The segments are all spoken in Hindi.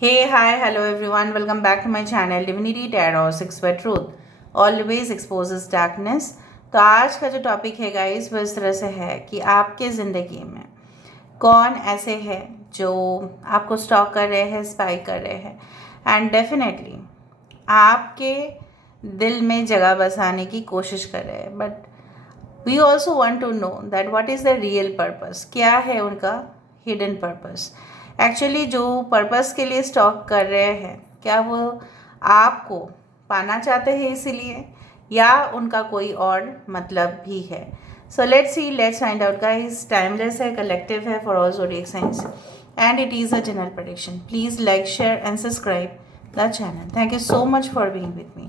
Hey, hi, hello everyone. Welcome back to my channel Divinity Tarot 6 by Truth. Always exposes darkness. तो आज का जो टॉपिक है गाइस वो इस तरह से है कि आपके ज़िंदगी में कौन ऐसे है जो आपको स्टॉक कर रहे हैं, स्पाई कर रहे हैं एंड डेफिनेटली आपके दिल में जगह बसाने की कोशिश कर रहे हैं, but we also want to know that what is the real purpose, क्या है उनका हिडन पर्पस। एक्चुअली जो पर्पस के लिए स्टॉक कर रहे हैं, क्या वो आपको पाना चाहते हैं इसीलिए, या उनका कोई और मतलब भी है। So let's see, let's find out guys. Timeless है, कलेक्टिव है for all zodiac science and it is a general prediction. Please like, share and subscribe the channel. Thank you so much for being with me.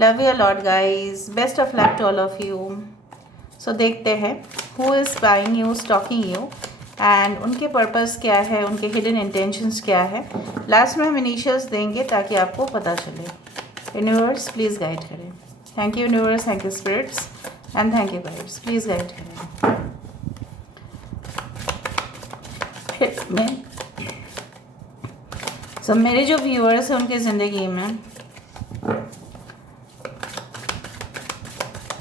Love you lot guys, best of luck to all of you. So देखते हैं who is buying you, stalking you and उनके पर्पस क्या है, उनके हिडन इंटेंशंस क्या है। लास्ट में हम इनिशियल्स देंगे ताकि आपको पता चले। यूनिवर्स प्लीज़ गाइड करें। Thank you universe, thank you spirits and thank you guides, please guide करें। फिर मैं मेरे जो व्यूअर्स हैं उनकी ज़िंदगी में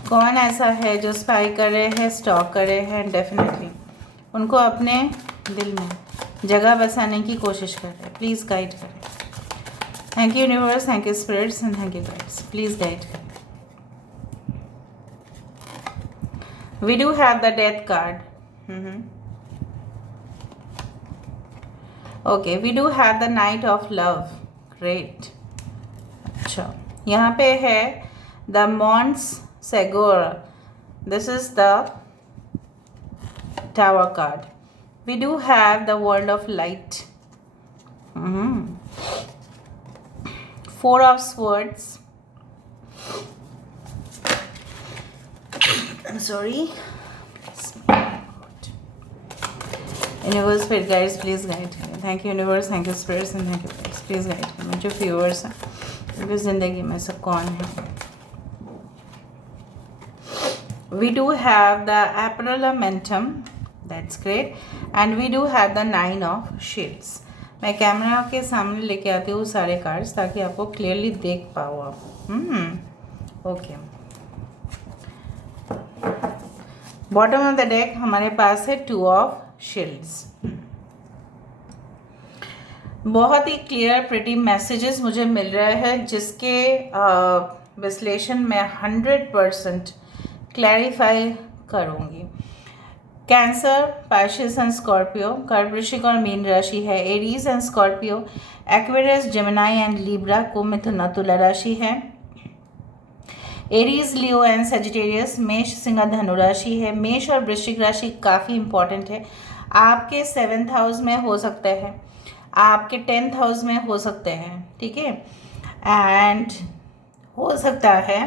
कौन ऐसा है जो स्पाई कर रहे हैं, स्टॉक कर रहे हैं, डेफिनेटली उनको अपने दिल में जगह बसाने की कोशिश कर रहे हैं। प्लीज़ गाइड करें। Thank you universe, thank you spirits and thank you guides, please guide करें। We do have the death card. Okay, we do have the knight of love. Great. अच्छा, यहाँ पे है द मॉन्स सेगोर। This is the Tower card. We do have the World of Light. Four of Swords. I'm sorry. Universe, Spirit guides, please guide me. Thank you Universe, thank you Spirits and thank you guys. Please guide me. जो viewers हैं उनकी ज़िंदगी में सब कौन है? We do have the Apollamentum. That's great. And we do have the 9 of Shields. मैं कैमरा के सामने लेके आती हूँ सारे कार्ड्स ताकि आपको क्लियरली देख पाओ आप। Okay, bottom of the deck हमारे पास है 2 ऑफ शील्ड्स। बहुत ही क्लियर प्रिटी मैसेजेस मुझे मिल रहे हैं जिसके विश्लेषण में 100% क्लैरिफाई करूँगी। कैंसर, पाइसेस एंड स्कॉर्पियो, कर्क, वृश्चिक और मीन राशि है। Aries and Scorpio, Aquarius, Gemini and Libra, कुंभ, मिथुन, तुला राशि है। एरीज, लियो एंड सेजिटेरियस, मेष, सिंह, धनु राशि है। मेष और वृश्चिक राशि काफ़ी इंपॉर्टेंट है। आपके 7th हाउस में हो सकते हैं, आपके 10th हाउस में हो सकते हैं, ठीक है। एंड हो सकता है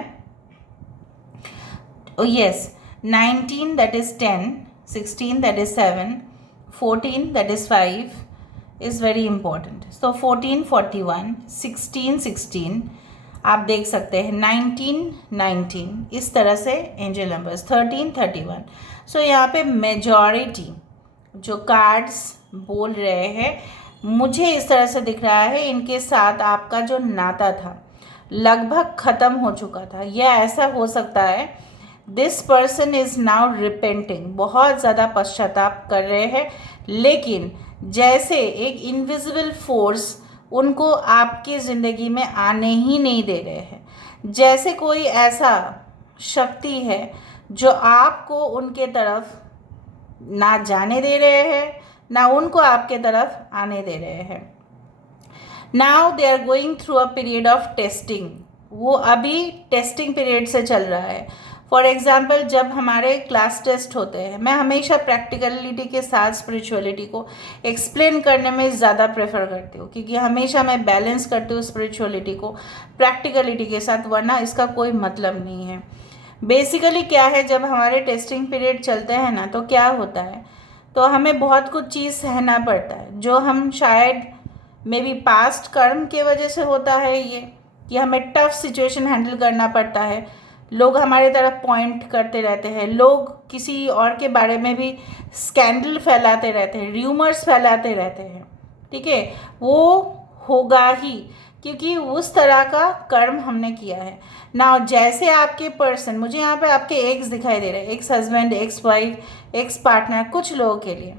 yes 19 that is 10, 16 that is 7, 14 that is 5 is very important. So 14 41, 16 16 आप देख सकते हैं, 19 19 इस तरह से एंजल नंबर्स, 13 31। सो यहाँ पे मेजॉरिटी जो कार्ड्स बोल रहे हैं मुझे इस तरह से दिख रहा है, इनके साथ आपका जो नाता था लगभग ख़त्म हो चुका था। यह ऐसा हो सकता है this person is now repenting, बहुत ज़्यादा पश्चाताप कर रहे हैं, लेकिन जैसे एक इनविजिबल फोर्स उनको आपकी ज़िंदगी में आने ही नहीं दे रहे हैं। जैसे कोई ऐसा शक्ति है जो आपको उनके तरफ ना जाने दे रहे हैं, ना उनको आपके तरफ आने दे रहे हैं। Now they are going through a period of testing. वो अभी टेस्टिंग पीरियड से चल रहा है। फॉर एग्ज़ाम्पल, जब हमारे क्लास टेस्ट होते हैं, मैं हमेशा प्रैक्टिकलिटी के साथ स्पिरिचुअलिटी को एक्सप्लेन करने में ज़्यादा प्रेफर करती हूँ, क्योंकि हमेशा मैं बैलेंस करती हूँ स्पिरिचुअलिटी को प्रैक्टिकलिटी के साथ, वरना इसका कोई मतलब नहीं है। बेसिकली क्या है, जब हमारे टेस्टिंग पीरियड चलते हैं ना, तो क्या होता है, तो हमें बहुत कुछ चीज़ सहना पड़ता है जो हम शायद मे बी पास्ट कर्म के वजह से होता है, ये कि हमें टफ सिचुएशन हैंडल करना पड़ता है। लोग हमारे तरफ पॉइंट करते रहते हैं, लोग किसी और के बारे में भी स्कैंडल फैलाते रहते हैं, र्यूमर्स फैलाते रहते हैं, ठीक है। वो होगा ही, क्योंकि उस तरह का कर्म हमने किया है ना। जैसे आपके पर्सन, मुझे यहाँ पे आपके एक्स दिखाई दे रहे हैं, ex husband, ex wife, ex partner, कुछ लोगों के लिए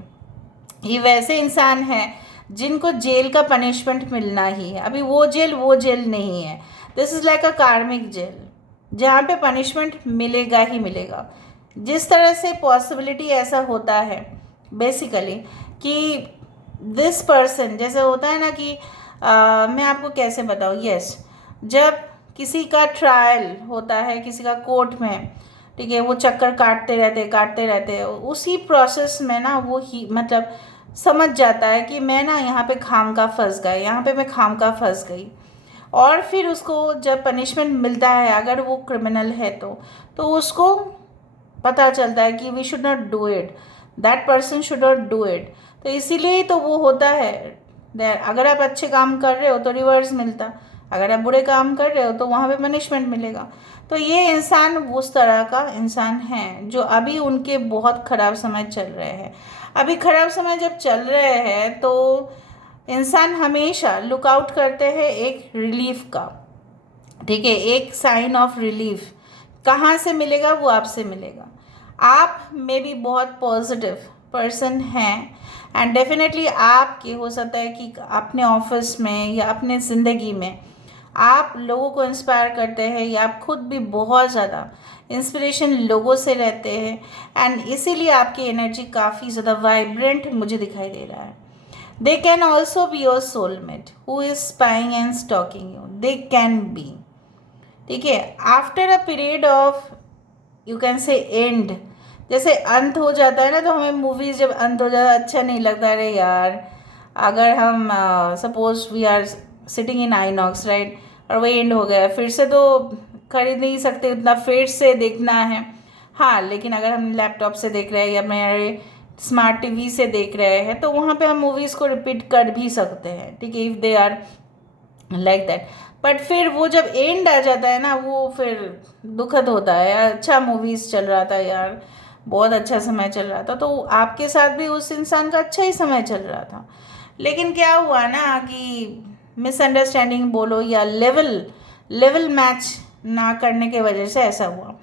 ये वैसे इंसान हैं जिनको जेल का पनिशमेंट मिलना ही है। अभी वो जेल नहीं है, दिस इज़ लाइक अ कार्मिक जेल, जहाँ पे पनिशमेंट मिलेगा ही मिलेगा। जिस तरह से पॉसिबिलिटी ऐसा होता है बेसिकली कि दिस पर्सन, जैसे होता है ना कि मैं आपको कैसे बताऊँ, यस, जब किसी का ट्रायल होता है किसी का कोर्ट में, ठीक है, वो चक्कर काटते रहते उसी प्रोसेस में ना वो ही मतलब समझ जाता है कि मैं ना यहाँ पे खाम का फंस गई, यहाँ पे मैं खाम का फंस गई। और फिर उसको जब पनिशमेंट मिलता है, अगर वो क्रिमिनल है तो उसको पता चलता है कि we should not do it, that person should not do it. तो इसीलिए तो वो होता है, अगर आप अच्छे काम कर रहे हो तो रिवर्स मिलता, अगर आप बुरे काम कर रहे हो तो वहाँ पे पनिशमेंट मिलेगा। तो ये इंसान उस तरह का इंसान है जो अभी उनके बहुत ख़राब समय चल रहे हैं। अभी ख़राब समय जब चल रहे हैं तो इंसान हमेशा लुक आउट करते हैं एक रिलीफ का, ठीक है, एक साइन ऑफ रिलीफ कहाँ से मिलेगा, वो आपसे मिलेगा। आप में भी बहुत पॉजिटिव पर्सन हैं एंड डेफिनेटली आपके हो सकता है कि अपने ऑफिस में या अपने ज़िंदगी में आप लोगों को इंस्पायर करते हैं या आप खुद भी बहुत ज़्यादा इंस्पिरेशन लोगों से रहते हैं एंड इसीलिए आपकी एनर्जी काफ़ी ज़्यादा वाइब्रेंट मुझे दिखाई दे रहा है। They can also be your soulmate who is spying and stalking you, they can be, ठीक है, after a period of you can say end, जैसे अंत हो जाता है ना, तो हमें मूवीज़ जब अंत हो जाता है अच्छा नहीं लगता। अरे यार, अगर हम suppose we are sitting in INOX, right, और वो एंड हो गया, फिर से तो खरीद नहीं सकते उतना, फिर से देखना है। हाँ, लेकिन अगर हम लैपटॉप से देख रहे हैं या मेरे स्मार्ट टीवी से देख रहे हैं तो वहाँ पे हम मूवीज़ को रिपीट कर भी सकते हैं, ठीक है, if they are like that. But फिर वो जब एंड आ जाता है ना, वो फिर दुखद होता है। यार अच्छा मूवीज़ चल रहा था यार, बहुत अच्छा समय चल रहा था, तो आपके साथ भी उस इंसान का अच्छा ही समय चल रहा था, लेकिन क्या हुआ ना कि मिसअंडरस्टैंडिंग बोलो या लेवल मैच ना करने के वजह से ऐसा हुआ,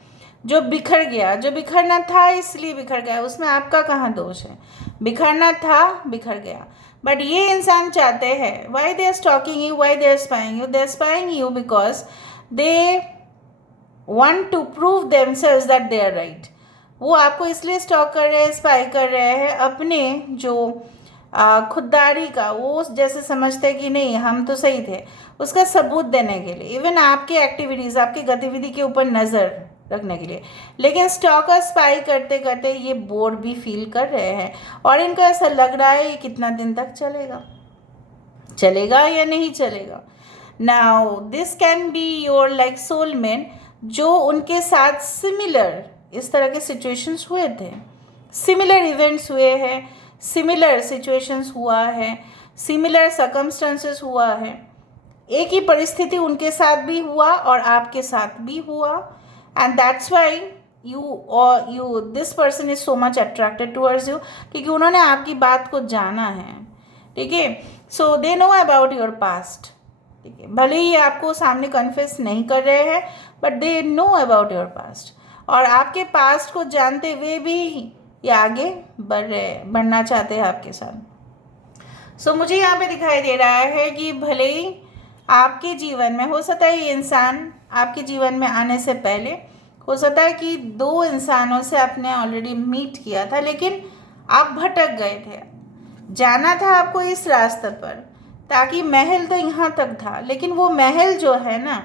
जो बिखर गया, जो बिखरना था इसलिए बिखर गया, उसमें आपका कहाँ दोष है, बिखरना था बिखर गया। बट ये इंसान चाहते हैं, why they are stalking you, why they are spying you, they are spying you because they want to prove themselves that they are right। वो आपको इसलिए स्टॉक कर रहे हैं, स्पाई कर रहे हैं अपने जो खुददारी का, वो जैसे समझते हैं कि नहीं हम तो सही थे, उसका सबूत देने के लिए, इवन आपके एक्टिविटीज़, आपकी गतिविधि के ऊपर नज़र रखने के लिए। लेकिन स्टॉक और स्पाई करते करते ये बोर भी फील कर रहे हैं और इनको ऐसा लग रहा है ये कितना दिन तक चलेगा या नहीं चलेगा। Now this can be your like soulmate, जो उनके साथ सिमिलर इस तरह के सिचुएशंस हुए थे, सिमिलर इवेंट्स हुए हैं, सिमिलर सिचुएशंस हुआ है, सिमिलर सर्कमस्टेंसेस हुआ है, एक ही परिस्थिति उनके साथ भी हुआ और आपके साथ भी हुआ and that's why you this person is so much attracted towards you, क्योंकि उन्होंने आपकी बात को जाना है, ठीक है। So they know about your past, ठीक है, भले ही आपको सामने कन्फेस नहीं कर रहे हैं but they know about your past, और आपके पास्ट को जानते हुए भी ये आगे बढ़ना चाहते हैं आपके साथ। सो मुझे यहाँ पे दिखाई दे रहा है कि भले ही आपके जीवन में हो सकता है ये इंसान आपके जीवन में आने से पहले हो सकता है कि दो इंसानों से आपने ऑलरेडी मीट किया था, लेकिन आप भटक गए थे, जाना था आपको इस रास्ते पर, ताकि महल तो यहाँ तक था, लेकिन वो महल जो है ना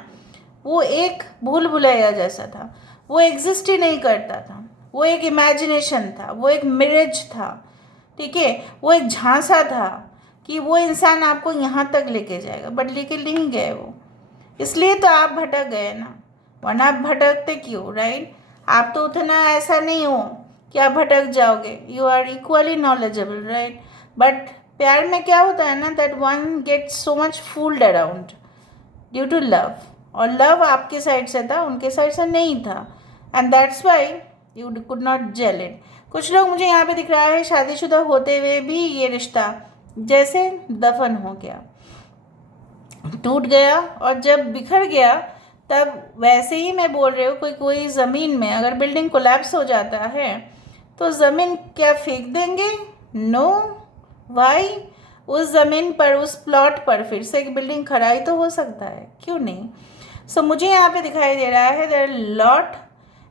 वो एक भूल भुलैया जैसा था, वो एग्जिस्ट ही नहीं करता था, वो एक इमेजिनेशन था, वो एक मिरेज था, ठीक है, वो एक झांसा था कि वो इंसान आपको यहाँ तक लेके जाएगा, बट लेके नहीं गए वो, इसलिए तो आप भटक गए ना, वरना आप भटकते क्यों, राइट। आप तो उतना ऐसा नहीं हो कि आप भटक जाओगे, you are equally knowledgeable, right. But प्यार में क्या होता है ना, that one gets so much fooled around due to love, और लव आपके साइड से था, उनके साइड से नहीं था, and that's why you could not gel it. कुछ लोग मुझे यहाँ पे दिख रहा है शादीशुदा होते हुए भी ये रिश्ता जैसे दफन हो गया, टूट गया, और जब बिखर गया तब वैसे ही मैं बोल रही हूँ, कोई ज़मीन में अगर बिल्डिंग कोलैप्स हो जाता है तो ज़मीन क्या फेंक देंगे? नो। वाई? उस ज़मीन पर, उस प्लॉट पर फिर से एक बिल्डिंग खड़ा ही तो हो सकता है, क्यों नहीं? सो मुझे यहाँ पे दिखाई दे रहा है देयर लॉट,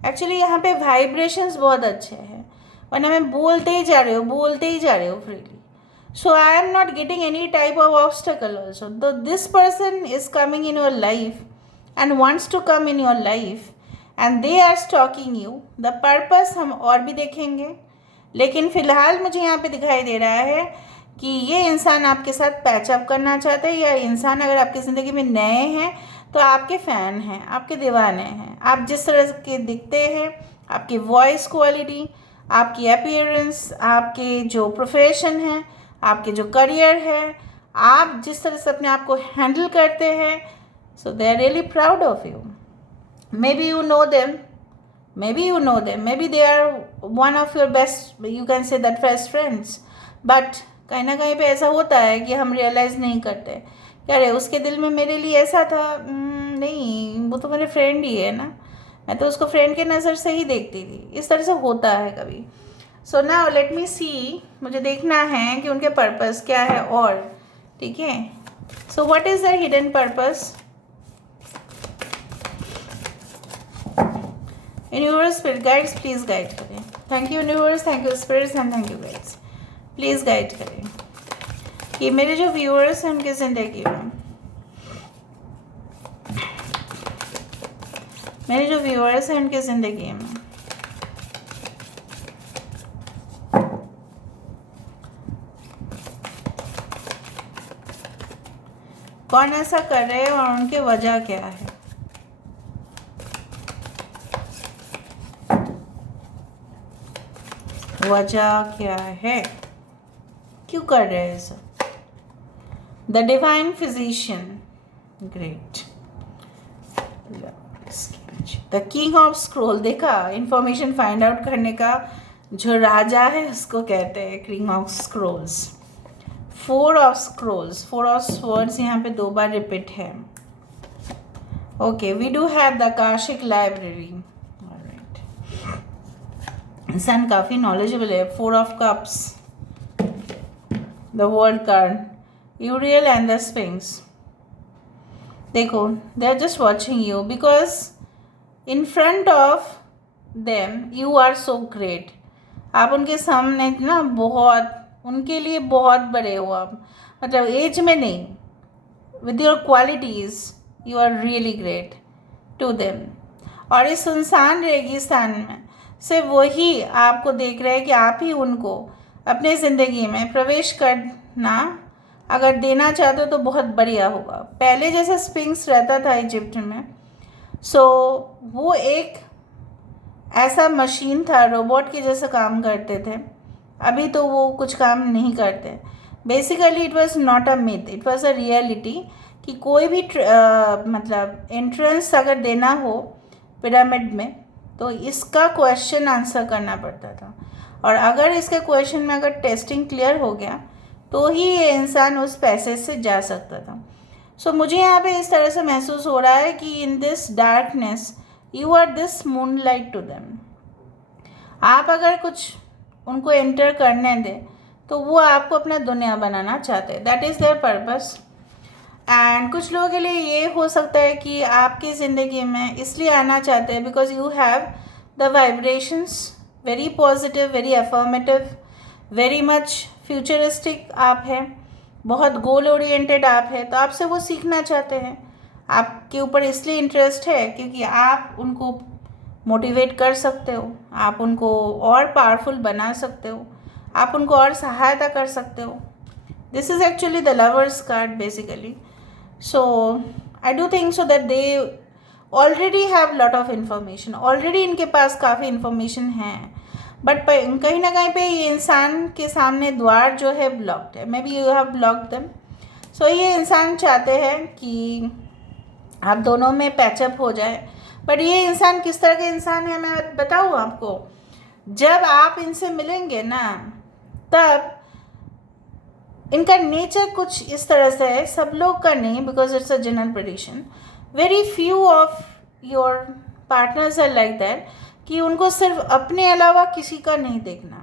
एक्चुअली यहाँ पे वाइब्रेशंस बहुत अच्छे हैं, वरना मैं बोलते ही जा रहे हो freely. So I am not getting any type of obstacle also. Though this person is coming in your life and wants to come in your life and they are stalking you, the purpose हम और भी देखेंगे, लेकिन फ़िलहाल मुझे यहाँ पे दिखाई दे रहा है कि ये इंसान आपके साथ पैचअप करना चाहता है, या इंसान अगर आपकी ज़िंदगी में नए हैं तो आपके फ़ैन हैं, आपके दीवाने हैं. आप जिस तरह के दिखते हैं, आपकी वॉइस क्वालिटी, आपकी अपीयरेंस, आपके जो प्रोफेशन है, आपके जो करियर है, आप जिस तरह से अपने आप को हैंडल करते हैं, so they are really proud of you. Maybe you know them, maybe they are one of your best, you can say that best friends. But कहीं ना कहीं पे ऐसा होता है कि हम रियलाइज़ नहीं करते कि अरे उसके दिल में मेरे लिए ऐसा था. नहीं, वो तो मेरे फ्रेंड ही है ना, मैं तो उसको फ्रेंड के नज़र से ही देखती थी. इस तरह से होता है कभी. सो नाउ लेट मी सी, मुझे देखना है कि उनके पर्पस क्या है. और ठीक है, so what is the hidden purpose in universe? Spirit guides please guide करें. Thank you universe, thank you spirits and thank you guides. Please guide करें कि मेरे जो व्यूअर्स हैं उनकी ज़िंदगी में, मेरे जो व्यूअर्स हैं उनकी ज़िंदगी में कौन ऐसा कर रहे हैं और उनकी वजह क्या है. वजह क्या है, क्यों कर रहे हैं सब? The divine physician, great. The king of scroll, देखा, इंफॉर्मेशन फाइंड आउट करने का जो राजा है उसको कहते हैं king of scrolls. 4 of scrolls, 4 of swords यहाँ पे 2 बार रिपीट है. Okay, we do have the akashic library. Alright, इंसान काफ़ी नॉलेजेबल है. 4 of cups, the world card, Uriel and the sphinx. देखो, they are just watching you because in front of them you are so great. आप उनके सामने ना बहुत, उनके लिए बहुत बड़े हो आप, मतलब एज में नहीं, with your qualities you are really great to them. और इस सुनसान रेगिस्तान में सिर्फ वही आपको देख रहे हैं कि आप ही उनको अपने ज़िंदगी में प्रवेश करना अगर देना चाहते हो तो बहुत बढ़िया होगा. पहले जैसे स्पिंक्स रहता था इजिप्ट में, सो वो एक ऐसा मशीन था, रोबोट के जैसा काम करते थे. अभी तो वो कुछ काम नहीं करते. Basically it was not a myth, it was a reality कि कोई भी मतलब एंट्रेंस अगर देना हो पिरामिड में तो इसका क्वेश्चन आंसर करना पड़ता था. और अगर इसके क्वेश्चन में अगर टेस्टिंग क्लियर हो गया तो ही ये इंसान उस पैसे से जा सकता था. सो मुझे यहाँ पे इस तरह से महसूस हो रहा है कि in this darkness you are this moonlight to them. आप अगर कुछ उनको एंटर करने दें तो वो आपको अपना दुनिया बनाना चाहते हैं. That is there purpose. And कुछ लोगों के लिए ये हो सकता है कि आपकी ज़िंदगी में इसलिए आना चाहते हैं because you have the vibrations very positive, very affirmative, very much futuristic आप हैं, बहुत गोल ओरिएंटेड आप हैं. तो आपसे वो सीखना चाहते हैं. आपके ऊपर इसलिए इंटरेस्ट है क्योंकि आप उनको मोटिवेट कर सकते हो, आप उनको और पावरफुल बना सकते हो, आप उनको और सहायता कर सकते हो. This is actually the lovers card basically. So I do think so that they already have lot of information. Already इनके पास काफ़ी इन्फॉर्मेशन है, बट कहीं ना कहीं पे ये इंसान के सामने द्वार जो है ब्लॉक्ड है. Maybe you have blocked them. So ये इंसान चाहते हैं कि आप दोनों में पैचअप हो जाए. बट ये इंसान किस तरह के इंसान है मैं बताऊँ आपको. जब आप इनसे मिलेंगे ना तब इनका नेचर कुछ इस तरह से है, सब लोग का नहीं, because it's a general prediction, very few of your partners are like that, कि उनको सिर्फ अपने अलावा किसी का नहीं देखना.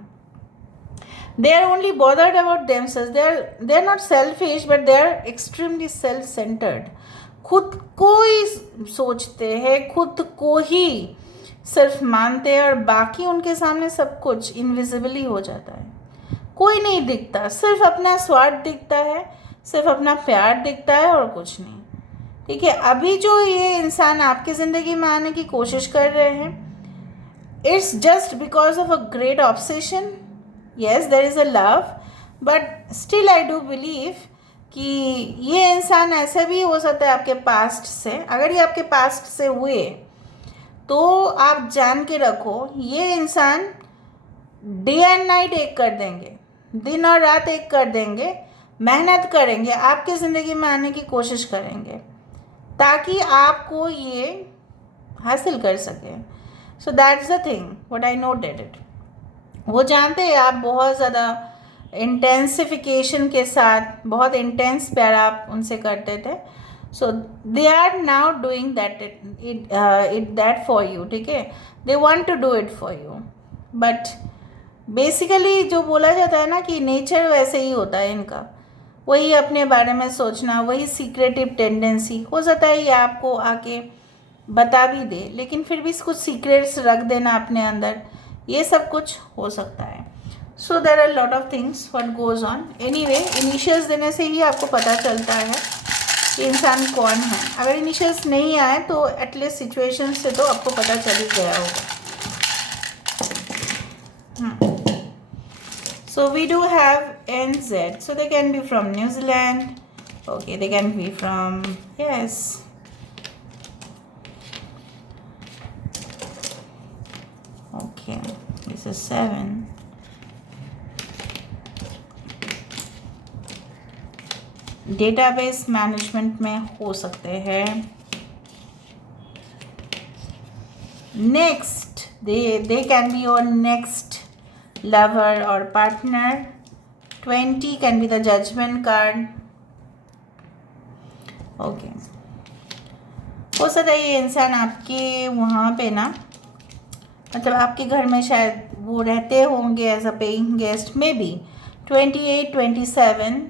They are only bothered about themselves. They are not selfish, but they are extremely self-centered. खुद को ही सोचते हैं, खुद को ही सिर्फ मानते हैं, और बाकी उनके सामने सब कुछ इनविजिबल ही हो जाता है. कोई नहीं दिखता, सिर्फ अपना स्वार्थ दिखता है, सिर्फ अपना प्यार दिखता है और कुछ नहीं. ठीक है, अभी जो ये इंसान आपकी ज़िंदगी में आने की कोशिश कर रहे हैं, it's just because of a great obsession. Yes, there is a love, but still I do believe कि ये इंसान ऐसे भी हो सकता है आपके पास्ट से. अगर ये आपके पास्ट से हुए तो आप जान के रखो, ये इंसान डे एंड नाइट एक कर देंगे, दिन और रात एक कर देंगे, मेहनत करेंगे, आपकी ज़िंदगी में आने की कोशिश करेंगे ताकि आपको ये हासिल कर सके. So that's the thing what I noted it. वो जानते हैं आप बहुत ज़्यादा इंटेंसिफिकेशन के साथ बहुत इंटेंस प्यार आप उनसे करते थे. So they are now doing that for you. ठीक है, they want to do it for you, but basically जो बोला जाता है ना कि नेचर वैसे ही होता है इनका, वही अपने बारे में सोचना, वही सीक्रेटिव टेंडेंसी. हो सकता है ये आपको आके बता भी दे, लेकिन फिर भी कुछ सीक्रेट्स रख देना अपने अंदर, ये सब कुछ हो सकता है. So there are lot of things what goes on. Anyway, initials देने से ही आपको पता चलता है कि इंसान कौन है. अगर इनिशियल्स नहीं आए तो एटलीस्ट सिचुएशन से तो आपको पता चल ही गया होगा. So we do have NZ. So they can be from New Zealand. Okay, they can be from, yes. Okay, this is 7. Database management में हो सकते हैं. Next, they can be your next lover or partner. 20 can be the judgment card. Okay, हो सकता है ये इंसान आपके वहाँ पे ना, मतलब आपके घर में शायद वो रहते होंगे as a paying guest. Maybe 28, 27.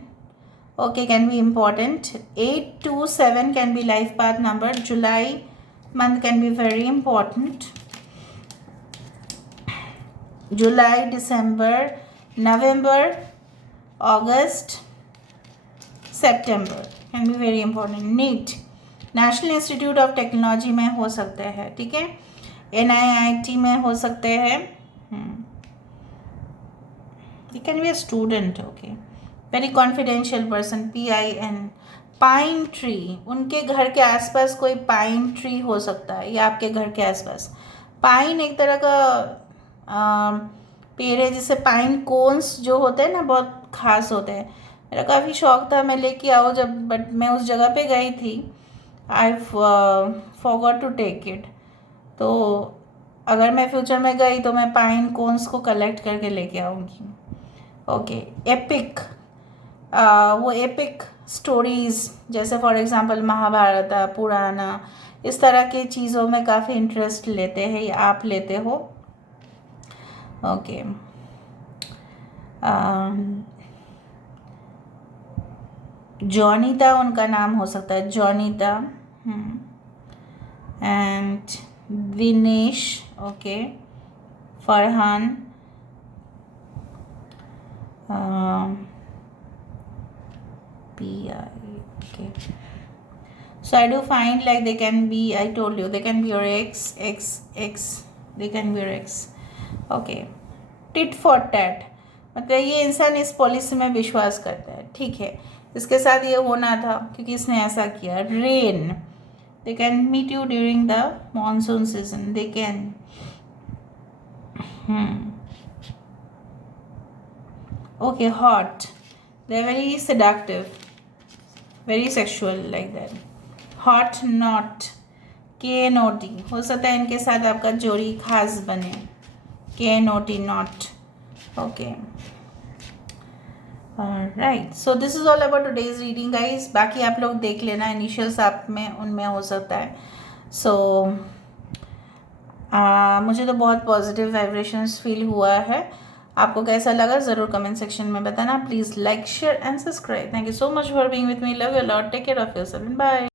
Okay, can be important. 8 to 7 can be life path number. July month can be very important. July, December, November, August, September can be very important. NEET, National Institute of Technology में हो सकते हैं. ठीक है, NIIT में हो सकते हैं. It can be a student. Okay, very confidential person. PIN, pine tree. उनके घर के आसपास कोई पाइन ट्री हो सकता है, या आपके घर के आसपास. पाइन एक तरह का पेड़ है, जिससे पाइन कोन्स जो होते हैं ना बहुत खास होते हैं. मेरा काफ़ी शौक था मैं लेके आओ जब, बट मैं उस जगह पे गई थी. I forgot to take it. तो अगर मैं फ्यूचर में गई तो मैं पाइन कोन्स को कलेक्ट करके लेके आऊँगी. ओके, एपिक, वो एपिक स्टोरीज़ जैसे फॉर एग्ज़ाम्पल महाभारत, पुराना, इस तरह की चीज़ों में काफ़ी इंटरेस्ट लेते हैं या आप लेते हो. ओके, जॉनीता उनका नाम हो सकता है, Jonita. And Dinesh. Okay, Farhan. Okay, so I do find like they can be, I told you, they can be your ex, they can be your ex. Okay, tit for tat, मतलब ये इंसान इस पॉलिसी में विश्वास करता है. ठीक है, इसके साथ ये होना था क्योंकि इसने ऐसा किया. Rain, they can meet you during the monsoon season. They can. Okay, hot, they're very seductive, very sexual like that. Hot knot, KNOT, हो सकता है इनके साथ आपका जोड़ी खास बने. KNOT, not. Okay, right, so this is all about today's reading guys. बाकी आप लोग देख लेना, इनिशियल्स आप में उनमें हो सकता है. सो मुझे तो बहुत पॉजिटिव वाइब्रेशंस फील हुआ है. आपको कैसा लगा ज़रूर कमेंट सेक्शन में बताना. Please like, share and subscribe. Thank you so much for being with me. Love you lot. Take care of yourself. Bye.